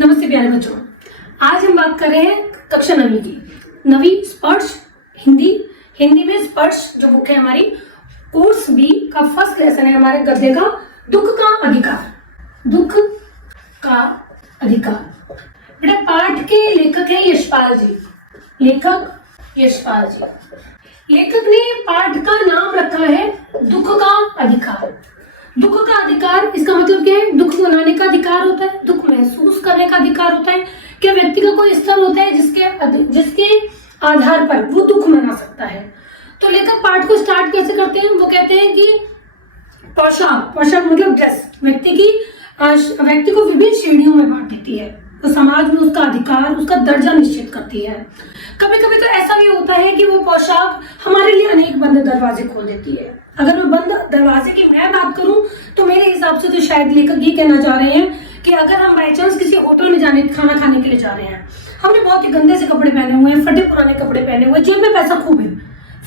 नमस्ते प्यारे बच्चों, आज हम बात कर रहे हैं कक्षा 9वीं की। 9वीं स्पर्श हिंदी। हिंदी में स्पर्श जो बुक है हमारी, कोर्स बी का फर्स्ट लेसन है हमारे गद्य का दुख का अधिकार। दुख का अधिकार। बेटा पाठ के लेखक है यशपाल जी। लेखक यशपाल जी। लेखक ने पाठ का नाम रखा है दुख का अधिकार। दुख का अधिकार, इसका मतलब क्या है? दुख मनाने का अधिकार होता है, दुख महसूस करने का अधिकार होता है। क्या व्यक्ति का कोई स्तर होता है जिसके आधार पर वो दुख मना सकता है? तो लेखक पाठ को स्टार्ट कैसे करते हैं? वो कहते हैं कि पोशाक मतलब ड्रेस व्यक्ति को विभिन्न श्रेणियों में बांट देती है, तो समाज में उसका अधिकार, उसका दर्जा निश्चित करती है। कभी कभी तो ऐसा भी होता है कि वो पोशाक हमारे लिए अनेक बंद दरवाजे खोल देती है। अगर मैं बंद दरवाजे की मैं बात करूं तो मेरे हिसाब से तो शायद लेखक ये कहना चाह रहे हैं कि अगर हम बाई चांस किसी होटल में खाना खाने के लिए जा रहे हैं, हमने बहुत ही गंदे से कपड़े पहने हुए हैं, फटे पुराने कपड़े पहने हुए हैं, जेब में पैसा खूब है,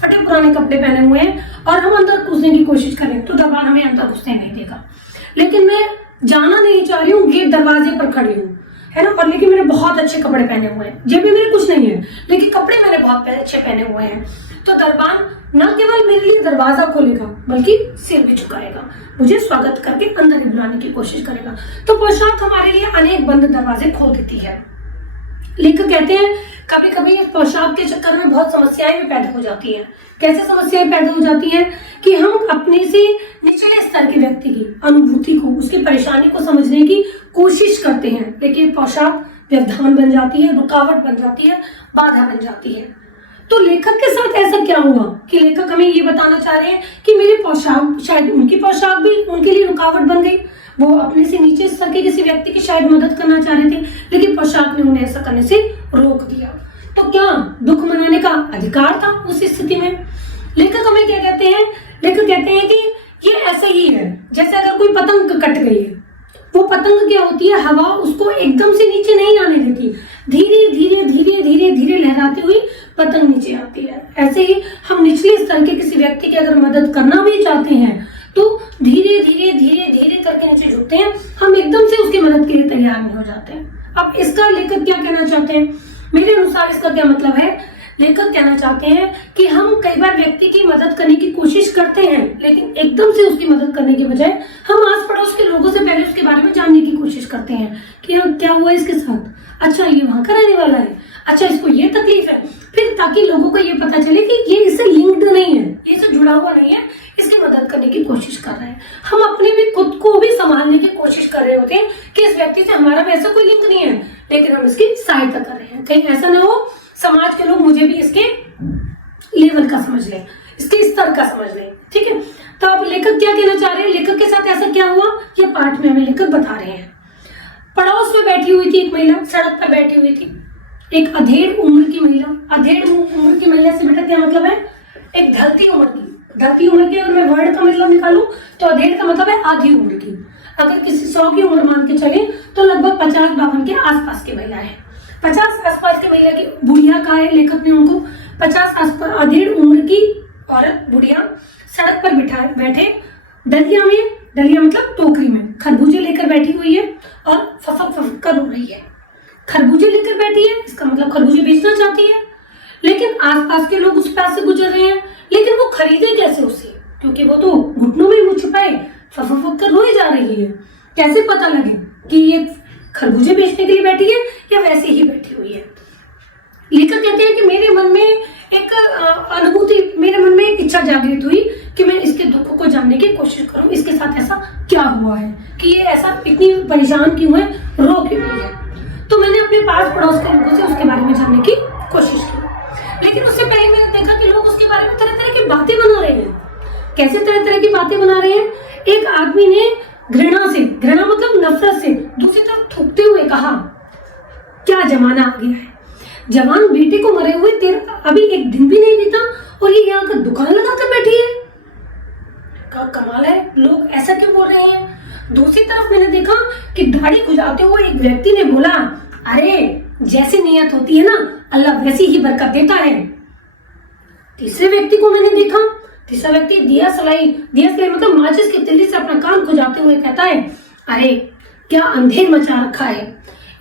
फटे पुराने कपड़े पहने हुए हैं और हम अंदर घुसने की कोशिश करें तो दरबार हमें अंदर घुसने नहीं देगा। लेकिन मैं जाना नहीं चाह रही हूँ, गेट दरवाजे पर खड़ी हूँ, है ना, और लेकिन मैंने बहुत अच्छे कपड़े पहने हुए हैं, जेब में मेरे कुछ नहीं है लेकिन कपड़े मैंने बहुत अच्छे पहने हुए हैं, तो दरबार न केवल मेरे लिए दरवाजा खोलेगा बल्कि सिर भी झुकाएगा, मुझे स्वागत करके अंदर ही बुलाने की कोशिश करेगा। तो पोशाक हमारे लिए अनेक बंद दरवाजे खोल देती है। लेखक कहते हैं कभी कभी इस पोशाक के चक्कर में बहुत समस्याएं भी पैदा हो जाती हैं। कैसे समस्याएं पैदा हो जाती हैं कि हम अपने से निचले स्तर के व्यक्ति की अनुभूति को, उसकी परेशानी को समझने की कोशिश करते हैं, लेकिन पोशाक व्यवधान बन जाती है, रुकावट बन जाती है, बाधा बन जाती है। तो लेखक के साथ ऐसा क्या हुआ कि लेखक हमें ये बताना चाह रहे हैं कि मेरी पोशाक, शायद उनकी पोशाक भी उनके लिए रुकावट बन गई। वो अपने से नीचे स्तर के किसी व्यक्ति की शायद मदद करना चाह रहे थे, लेकिन पोशाक ने उन्हें ऐसा करने से रोक दिया। तो क्या दुख मनाने का अधिकार था उस स्थिति में? लेखक हमें क्या कहते हैं? लेखक कहते हैं कि ये ऐसे ही है जैसे अगर कोई पतंग कट गई है, वो पतंग क्या होती है, हवा उसको एकदम से नीचे नहीं आने देती, धीरे धीरे धीरे धीरे धीरे लहराती हुई पतंग नीचे आती है। ऐसे ही हम निचले स्तर के किसी व्यक्ति की अगर मदद करना भी चाहते हैं तो धीरे धीरे धीरे धीरे करके नीचे झुकते हैं, हम एकदम से उसकी मदद के लिए तैयार नहीं हो जाते हैं। अब इसका लेखक क्या कहना चाहते हैं? मेरे अनुसार इसका क्या मतलब है? लेखक कहना चाहते हैं कि हम कई बार व्यक्ति की मदद करने की कोशिश करते हैं, लेकिन एकदम से उसकी मदद करने के बजाय हम आस पड़ोस के लोगों से पहले उसके बारे में जानने की कोशिश करते हैं कि क्या हुआ इसके साथ, अच्छा ये वहां का रहने वाला है, अच्छा इसको ये तकलीफ है, फिर ताकि लोगों को ये पता चले कि ये इससे लिंक्ड नहीं है, ये इससे जुड़ा हुआ नहीं है, इसकी मदद करने की कोशिश कर रहे हैं। हम अपने भी खुद को भी संभालने की कोशिश कर रहे होते हैं कि इस व्यक्ति से हमारा वैसा कोई लिंक नहीं है, लेकिन हम इसकी सहायता कर रहे हैं। कहीं ऐसा ना हो समाज के लोग मुझे भी इसके लेवल का समझ लें, इसके स्तर का समझ लें, ठीक है। तो अब लेखक क्या कहना चाह रहे हैं? लेखक के साथ ऐसा क्या हुआ ये पाठ में हमें लेखक बता रहे हैं। पड़ोस में बैठी हुई थी एक महिला, सड़क पर बैठी हुई थी एक अधेड़ उम्र की महिला। अधेड़ उम्र की महिला से बेटा क्या मतलब है? एक ढलती उम्र की। ढलती उम्र की अगर मैं वर्ड का मतलब निकालूं तो अधेड़ का मतलब है आधी उम्र की। अगर किसी 100 की उम्र मान के चले तो लगभग 50-52 के आसपास की महिला है। 50 आसपास की महिला की बुढ़िया कहा है लेखक ने उनको। 50 आसपास अधेड़ उम्र की औरत बुढ़िया सड़क पर बैठे डलिया मतलब टोकरी में खरबूजे लेकर बैठी हुई है और फफक कर रो रही है। खरबूजे लेकर बैठी है, इसका मतलब खरबूजे बेचना चाहती है, लेकिन आसपास के लोग उस पास से गुजर रहे हैं, लेकिन वो खरीदे कैसे उसे? क्योंकि वो तो घुटनों में मुंह छुपाए फफक कर रोई जा रही है। कैसे पता लगे कि ये खरबूजे बेचने के लिए बैठी है या वैसे ही बैठी हुई है? लेखक कहते हैं कि मेरे मन में एक अनुभूति, मेरे मन में एक इच्छा जागृत हुई कि मैं इसके दुख को जानने की कोशिश करूं, इसके साथ ऐसा क्या हुआ है कि ये ऐसा इतनी परेशान क्यों है, रो क्यों रही है। तो मैंने अपने पास पड़ोस के लोगों से उसके बारे में जानने की कोशिश की, लेकिन उससे पहले मैंने देखा कि लोग उसके बारे में तरह तरह की बातें बना रहे हैं। कैसे तरह तरह की बातें बना रहे हैं? एक आदमी ने घृणा मतलब नफरत से दूसरी तरफ थूकते हुए कहा, क्या जमाना आ गया है, जवान बेटे को मरे हुए तेरा अभी एक दिन भी नहीं बीता और ये यहाँ का दुकान लगाकर बैठी है। कमाल है, लोग ऐसा क्यों बोल रहे हैं? दूसरी तरफ मैंने देखा कि दाढ़ी खुजाते हुए एक व्यक्ति ने बोला, अरे जैसी नियत होती है ना अल्लाह वैसी ही बरकत देता है। तीसरे व्यक्ति को मैंने देखा, तीसरा व्यक्ति दिया सलाई मतलब माचिस की तिल्ली से अपना कान खुजाते हुए कहता है, अरे क्या अंधेर मचा रखा है,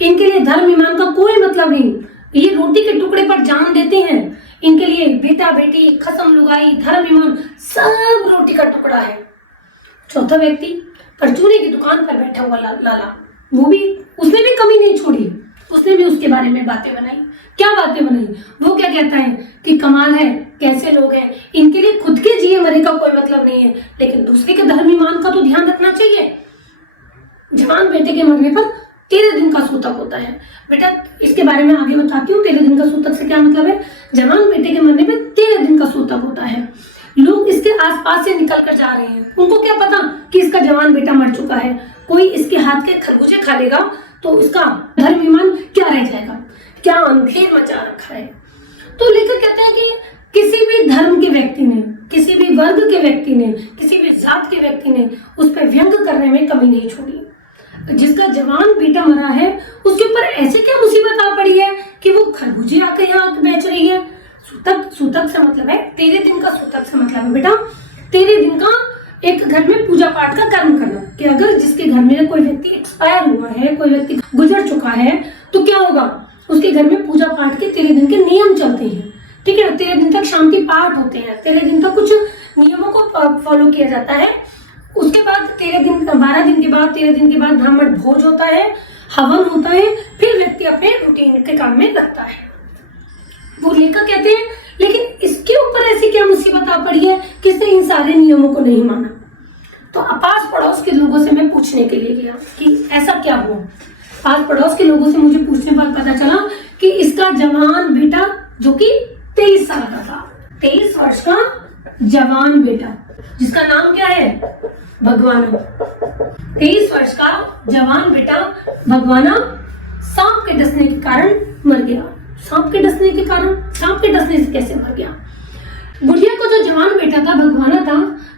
इनके लिए धर्म ईमान का कोई मतलब नहीं, ये रोटी के टुकड़े पर जान देते हैं। इनके लिए बेटा बेटी, खसम लुगाई, धर्म ईमान सब रोटी का टुकड़ा है। चौथा व्यक्ति परचूने की दुकान पर बैठा हुआ लाला, वो भी, उसने भी कमी नहीं छोड़ी, उसने भी उसके बारे में बातें बनाई। क्या बातें बनाई? वो क्या कहता है कि कमाल है, कैसे लोग हैं, इनके लिए खुद के जिए मरे का कोई मतलब नहीं है, लेकिन दूसरे के धर्म ईमान का तो ध्यान रखना चाहिए। जवान बेटे के मरने पर 13 दिन का सूतक होता है। बेटा इसके बारे में आगे बताती हूँ, 13 दिन का सूतक से क्या मतलब है। जवान बेटे के मरने पर 13 दिन का सूतक होता है। लोग इसके आसपास से निकल कर जा रहे हैं, उनको क्या पता कि इसका जवान बेटा मर चुका है। कोई इसके हाथ के खरबूजे खा लेगा तो इसका धर्म ईमान क्या रह जाएगा, क्या अंधेर मचा रखा है। तो लेखक कहते हैं कि किसी भी धर्म के व्यक्ति ने, किसी भी वर्ग के व्यक्ति ने, किसी भी जात के व्यक्ति ने उस पर व्यंग करने में कमी नहीं छोड़ी। जिसका जवान बेटा मरा है उसके ऊपर ऐसे क्या मुसीबत आ पड़ी है कि वो खरबूजे आके यहाँ बेच रही है। सूतक, सूतक से मतलब है 13 दिन का, सूतक से मतलब है बेटा 13 दिन का एक घर में पूजा पाठ का कर्म करना, कि अगर जिसके घर में कोई व्यक्ति एक्सपायर हुआ है, कोई व्यक्ति गुजर चुका है, तो क्या होगा, उसके घर में पूजा पाठ के 13 दिन के नियम चलते हैं। ठीक है, 13 दिन तक शांति पाठ होते हैं, 13 दिन तक कुछ नियमों को फॉलो किया जाता है। उसके बाद 12 दिन के बाद 13 दिन के बाद ब्राह्मण भोज होता है, हवन होता है, फिर व्यक्ति अपने रूटीन के काम में लगता है। वो लेखक कहते हैं लेकिन इसके ऊपर ऐसी क्या मुसीबत आ पड़ी है कि इसने इन सारे नियमों को नहीं माना। तो पास पड़ोस के लोगों से मैं पूछने के लिए गया कि ऐसा क्या हुआ। पास पड़ोस के लोगों से मुझे पूछने पर पता चला कि इसका जवान बेटा, जो कि 23 साल का था, 23 वर्ष का जवान बेटा, जिसका नाम क्या है, भगवाना, 23 वर्ष का जवान बेटा भगवाना सांप के डसने के कारण मर गया। सांप के डसने के कारण, सांप के डसने से कैसे मर गया। बुढ़िया को जो जवान बेटा था, भगवाना था,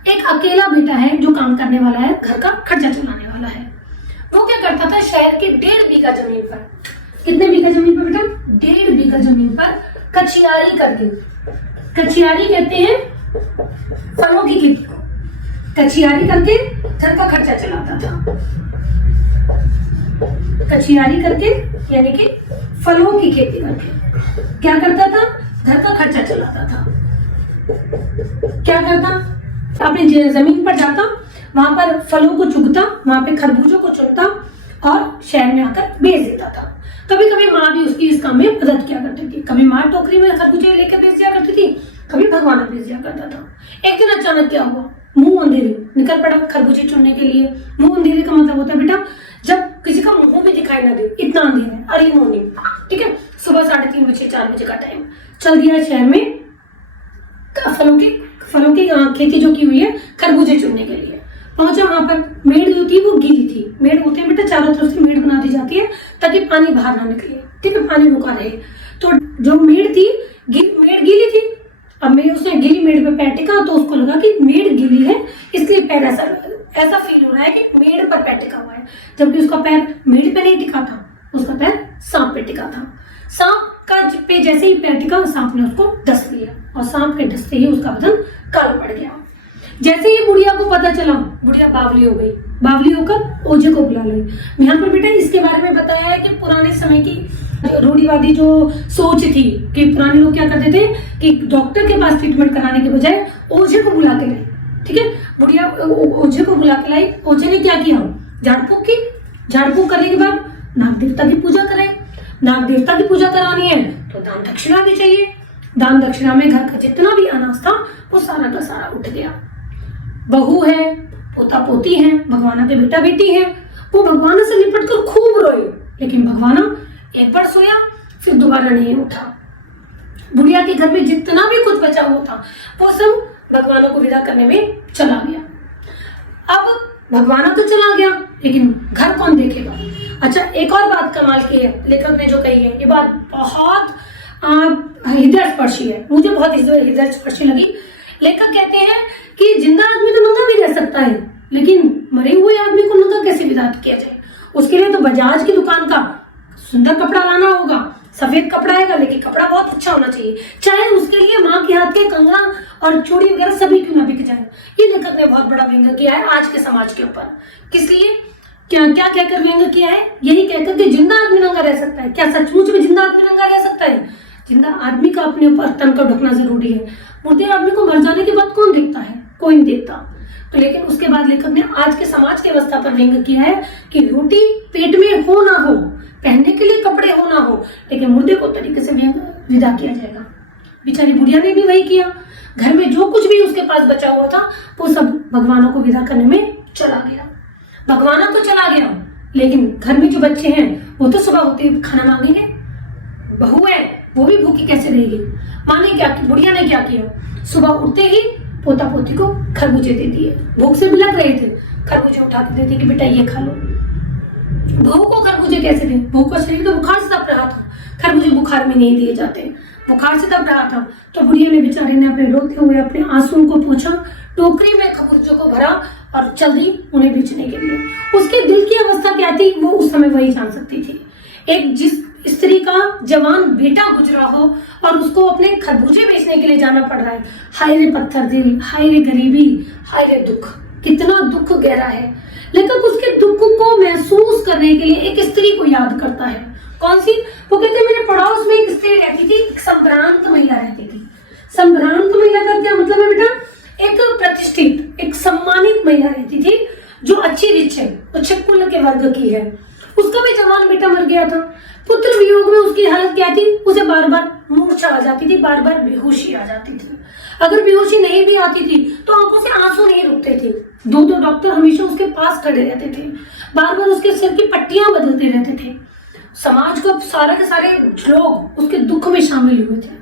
एक अकेला बेटा है जो काम करने वाला है, घर का खर्चा चलाने वाला है। वो क्या करता था, शहर की 1.5 बीघा जमीन पर, कितने बीघा जमीन पर बेटा, 1.5 बीघा जमीन पर कचियारी करके, कचियारी कहते हैं फलों की खेती को, कचियारी करके घर का खर्चा चलाता था। कचियारी करके यानी कि फलों की खेती करके क्या करता था, घर का खर्चा चलाता था। क्या करता, अपनी जमीन पर जाता, वहां पर फलों को चुगता, वहां पे खरबूजों को चुनता और शहर में आकर बेच देता था। कभी कभी माँ भी उसकी इस काम में मदद किया करती थी। कभी माँ टोकरी में खरबूजे लेकर बेच दिया करती थी, कभी भगवान बेच दिया करता था। एक दिन अचानक क्या हुआ, मुंह अंधेरे निकल पड़ा खरबूजे चुनने के लिए। मुंह अंधेरे का मतलब होता है बेटा जब किसी का मुंह भी दिखाई ना दे, इतना अंधेरा है, अर्ली मॉर्निंग, ठीक है, सुबह 3:30 बजे 4 बजे का टाइम। चल दिया शहर में फलों की खेती जो की हुई है खरबूजे चुनने के लिए। पहुंचा, वहां पर मेड़ जो थी वो गीली थी। मेड़ होते हैं बेटा, चारों तरफ से मेड़ बना दी जाती है ताकि पानी बाहर ना निकले, ठीक है, पानी रुका रहे। तो जो मेड़ थी, मेड़ गीली थी। अब मेड़, उसने गीली मेड़ पे पैर टिका तो उसको लगा कि मेड़ गीली है, इसलिए पैर ऐसा फील हो रहा है कि मेड़ पर पैर टिका हुआ है, जबकि उसका पैर मेड़ पे नहीं टिका था, उसका पैर सांप पे टिका था। सांप का पे जैसे ही पैर टिका, सांप ने उसको डस लिया और सांप के डसते ही उसका बदन काला पड़ गया। जैसे ही बुढ़िया को पता चला, बुढ़िया बावली हो गई। बावली होकर ओझे को बुला ली। यहाँ पर बेटा इसके बारे में बताया है कि पुराने समय की रूढ़िवादी जो सोच थी कि पुराने लोग क्या करते थे कि डॉक्टर के पास ट्रीटमेंट कराने के बजाय ओझे को बुला के लाई। ठीक है, बुढ़िया ओझे को बुला के लाई। ओझे ने क्या किया, झाड़ फूक की। झाड़ फूक करने के बाद नाग देवता की पूजा कराई। नाग देवता की पूजा करानी है तो दान दक्षिणा भी चाहिए। दान दक्षिणा में घर का जितना भी अनाज था वो सारा का सारा उठ गया। बहू है, पोता पोती है, भगवाना के बेटा बेटी है, वो भगवाना से लिपट कर खूब रोए, लेकिन भगवाना एक बार सोया फिर दोबारा नहीं उठा। बुढ़िया के घर में जितना भी कुछ बचा हुआ था वो सब भगवाना को विदा करने में चला गया। अब भगवाना तो चला गया, लेकिन घर कौन देखेगा। अच्छा, एक और बात कमाल की है लेखक ने जो कही है, ये बात बहुत हृदय स्पर्शी है, मुझे बहुत हृदय स्पर्शी लगी। लेखक कहते हैं कि जिंदा आदमी तो नंगा भी रह सकता है, लेकिन मरे हुए आदमी को नंगा कैसे विदा किया जाए। उसके लिए तो बजाज की दुकान का सुंदर कपड़ा लाना होगा, सफेद कपड़ा आएगा, लेकिन कपड़ा बहुत अच्छा होना चाहिए, चाहे उसके लिए माँ के हाथ के कंगना और चूड़ी वगैरह सभी क्यों ना बिक जाए। ये लेखक ने बहुत बड़ा व्यंग्य किया है आज के समाज के ऊपर। किस लिए कि क्या कहकर व्यंग किया है? यही कहकर कि जिंदा आदमी नंगा रह सकता है। क्या सचमुच में जिंदा आदमी नंगा रह सकता है? जिंदा आदमी का अपने ऊपर तन का ढकना जरूरी है। मुर्दे आदमी को मर जाने के बाद कौन देखता है? कोई नहीं देखता। तो लेकिन उसके बाद लेखक ने आज के समाज की अवस्था पर व्यंग किया है कि रोटी पेट में हो ना हो, पहनने के लिए कपड़े हो ना हो, लेकिन मुर्दे को तरीके से विदा किया जाएगा। बेचारी बुढ़िया ने भी वही किया। घर में जो कुछ भी उसके पास बचा हुआ था वो सब भगवानों को विदा करने में चला गया। भगवाना तो चला गया, लेकिन घर में जो बच्चे हैं वो तो सुबह होते ही खाना मांगेंगे। बहू है वो भी भूखी कैसे रहेगी? माँ ने क्या, बुढ़िया ने क्या किया? सुबह उठते ही पोता पोती को खरबूजे दे दिए। भूख से बिलक रहे थे, खरबूजे उठा के देते कि बेटा ये खा लो। बहू को खरबूजे कैसे दें? बहू का शरीर तो बुखार से तप रहा था, खरबूजे बुखार में नहीं दिए जाते, बुखार से तप रहा था। तो बुढ़िया ने बेचारे ने अपने रोते हुए अपने आंसुओं को पोंछा, टोकरी में खरबूजों को भरा और चल दी उन्हें बेचने के लिए। उसके दिल की अवस्था क्या थी वो उस समय वही जान सकती थी। एक जिस स्त्री का जवान बेटा गुजरा हो और उसको अपने खरबूजे बेचने के लिए जाना पड़ रहा है, हाय रे पत्थर दिल, हाय रे गरीबी, हाय रे दुख, कितना दुख गहरा है। लेकिन उसके दुख को महसूस करने के लिए एक स्त्री को याद करता है। कौन सी? वो कहते हैं मेरे पड़ोस में एक स्त्री रहती थी, एक संभ्रांत महिला रहती थी। संभ्रांत महिला का क्या मतलब है बेटा? एक प्रतिष्ठित, एक सम्मानित महिला रहती थी जो अच्छी रिच है, अच्छे कुल के वर्ग की है। उसका भी जवान बेटा मर गया था। पुत्र वियोग में उसकी हालत क्या थी? उसे बार बार मूर्छा आ जाती थी, बार बार बेहोशी आ जाती थी। अगर बेहोशी नहीं भी आती थी तो आंखों से आंसू नहीं रुकते थे। दो डॉक्टर हमेशा उसके पास खड़े रहते थे, बार बार उसके सिर की पट्टियां बदलते रहते थे। समाज को सारे के सारे लोग उसके दुख में शामिल हुए थे।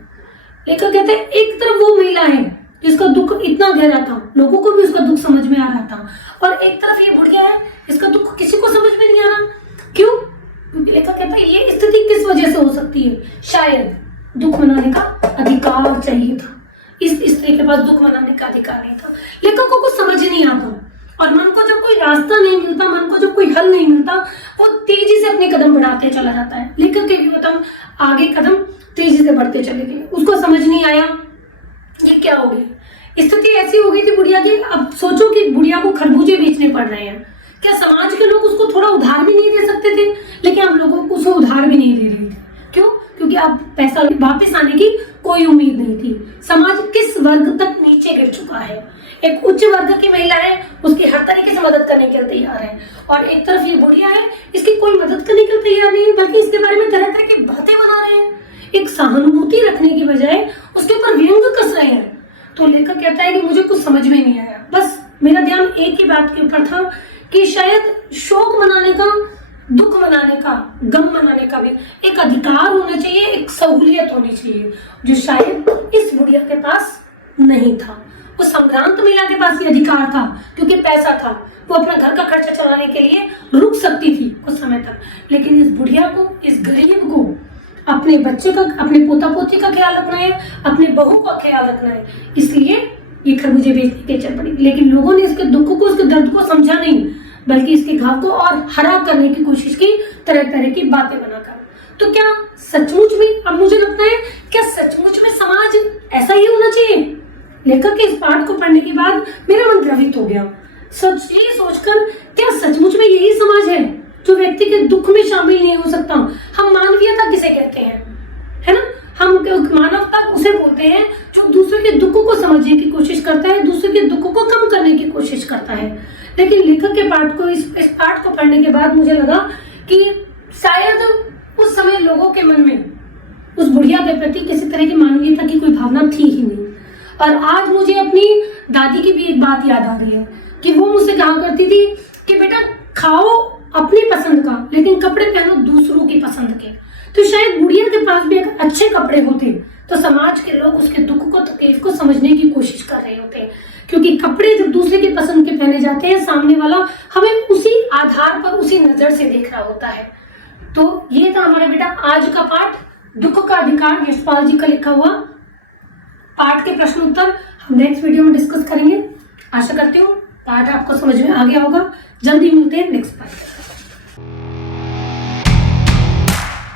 लेकिन कहते हैं एक तरफ वो महिला है जिसका दुख इतना गहरा था, लोगों को भी उसका दुख समझ में आ रहा था, और एक तरफ ये बुढ़िया है इसका दुख किसी को समझ में नहीं आ रहा। क्यों? क्योंकि लेखक कहता है ये स्थिति किस वजह से हो सकती है? शायद दुख मनाने का अधिकार चाहिए था। इस स्त्री के पास दुख मनाने का अधिकार नहीं था। लेखक को कुछ समझ नहीं आता, और मन को जब कोई रास्ता नहीं मिलता, मन को जब कोई हल नहीं मिलता, वो तेजी से अपने कदम बढ़ाते चला जाता है। लेखक के भी बताऊं आगे कदम तेजी से बढ़ते चले गए। उसको समझ नहीं आया ये क्या हो गया। स्थिति ऐसी हो गई थी बुढ़िया की। अब सोचो कि बुढ़िया को खरबूजे बेचने पड़ रहे हैं। क्या समाज के लोग उसको थोड़ा उधार भी नहीं दे सकते थे? लेकिन हम लोगों को उसको उधार भी नहीं दे रहे थे। क्यों? क्योंकि अब पैसा वापस आने की कोई उम्मीद नहीं थी। समाज किस वर्ग तक नीचे गिर चुका है। एक उच्च वर्ग की महिला है, उसकी हर तरीके से मदद करने के लिए तैयार है, और एक तरफ ये बुढ़िया है, इसकी कोई मदद करने के लिए तैयार नहीं है, बल्कि इसके बारे में तरह तरह की बातें बना रहे हैं। एक सहानुभूति रखने की बजाय उसके ऊपर व्यंग कस रहे हैं। तो लेखक कहता है कि मुझे कुछ समझ में नहीं आया। बस मेरा ध्यान एक ही बात के ऊपर था कि शायद शोक मनाने का, दुख मनाने का, गम मनाने का भी एक अधिकार होना चाहिए, एक सहूलियत होनी चाहिए, जो शायद इस बुढ़िया के पास नहीं था। उस संभ्रांत महिला के पास ये अधिकार था क्योंकि पैसा था, वो अपना घर का खर्चा चलाने के लिए रुक सकती थी कुछ समय तक। लेकिन इस बुढ़िया को, इस गरीब को अपने बच्चे का, अपने पोता पोती का ख्याल रखना है, अपने बहू का ख्याल रखना है, इसलिए ये खरबूजे बेचने के चल पड़ी। लेकिन लोगों ने इसके दुख को, उसके दर्द को समझा नहीं, बल्कि इसके घाव को और हरा करने की कोशिश की, तरह तरह की बातें बनाकर। तो क्या सचमुच में, अब मुझे लगता है, क्या सचमुच में समाज ऐसा ही होना चाहिए? लेखक के इस पाठ को पढ़ने के बाद मेरा मन द्रवित हो गया। ये सोचकर क्या सचमुच में यही समाज है जो व्यक्ति के दुख में शामिल नहीं हो सकता? हम मानवीयता किसे कहते हैं, है ना? हम मानवता उसे बोलते हैं जो दूसरे के दुख को समझने की कोशिश करता है, दूसरे के दुख को कम करने की कोशिश करता है। लेकिन लेखक के पाठ को, इस पाठ को पढ़ने के बाद मुझे लगा कि शायद उस समय लोगों के मन में उस बुढ़िया के प्रति किसी तरह की मानवीयता की कोई भावना थी ही नहीं। और आज मुझे अपनी दादी की भी एक बात याद आ रही है कि वो मुझसे कहा करती थी कि बेटा खाओ अपनी पसंद का, लेकिन कपड़े पहनो दूसरों की पसंद के। तो शायद बुढ़िया के पास भी अगर अच्छे कपड़े होते तो समाज के लोग उसके दुख को, तकलीफ को समझने की कोशिश कर रहे होते, क्योंकि कपड़े जब दूसरे की पसंद के पहने जाते हैं, सामने वाला हमें उसी आधार पर, उसी नजर से देख रहा होता है। तो ये था हमारा बेटा आज का पाठ, दुख का अधिकार, यशपाल जी का लिखा हुआ। पाठ के प्रश्न उत्तर हम नेक्स्ट वीडियो में डिस्कस करेंगे। आशा करती हूँ पाठ आपको समझ में आ गया होगा। जल्दी मिलते हैं नेक्स्ट पाठ।